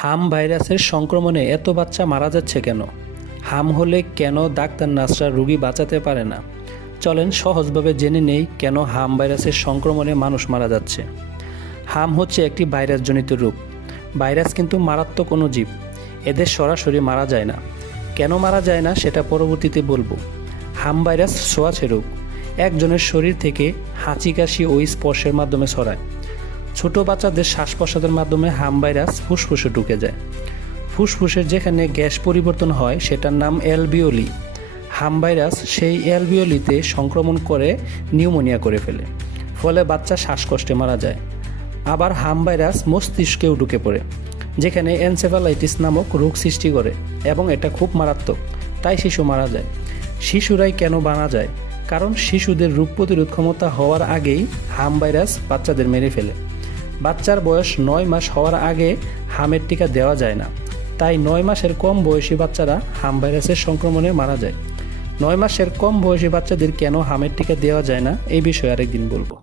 হাম ভাইরাসের সংক্রমণে এত বাচ্চা মারা যাচ্ছে কেন? হাম হলে কেন ডাক্তার নার্সরা রোগী বাঁচাতে পারে না? চলেন সহজভাবে জেনে নেই কেন হাম ভাইরাসের সংক্রমণে মানুষ মারা যাচ্ছে। হাম হচ্ছে একটি ভাইরাসজনিত রোগ। ভাইরাস কিন্তু মারাত্মক কোনো জীব, এদের সরাসরি মারা যায় না। কেন মারা যায় না সেটা পরবর্তীতে বলবো। হাম ভাইরাস ছোঁয়াচে রোগ, একজনের শরীর থেকে হাঁচি কাশি ও স্পর্শের মাধ্যমে ছড়ায়। ছোট বাচ্চাদের শ্বাস প্রশ্বাসের মাধ্যমে হাম ভাইরাস ফুসফুসে ঢুকে যায়। ফুসফুসের যেখানে গ্যাস পরিবর্তন হয় সেটার নাম অ্যালভিওলি। হাম ভাইরাস সেই অ্যালভিওলিতে সংক্রমণ করে নিউমোনিয়া করে ফেলে, ফলে বাচ্চা শ্বাসকষ্টে মারা যায়। আবার হাম ভাইরাস মস্তিষ্কেও ঢুকে পড়ে, যেখানে এনসেফালাইটিস নামক রোগ সৃষ্টি করে এবং এটা খুব মারাত্মক, তাই শিশু মারা যায়। শিশুরাই কেন মারা যায়? কারণ শিশুদের রোগ প্রতিরোধ ক্ষমতা হওয়ার আগেই হাম ভাইরাস বাচ্চাদের মেরে ফেলে। বাচ্চার বয়স 9 মাস হওয়ার আগে হামের টিকা দেওয়া যায় না, তাই 9 মাসের কম বয়সী বাচ্চারা হাম ভাইরাসের সংক্রমণে মারা যায়। 9 মাসের কম বয়সী বাচ্চাদের কেন হামের টিকা দেওয়া যায় না এই বিষয়ে আরেকদিন বলবো।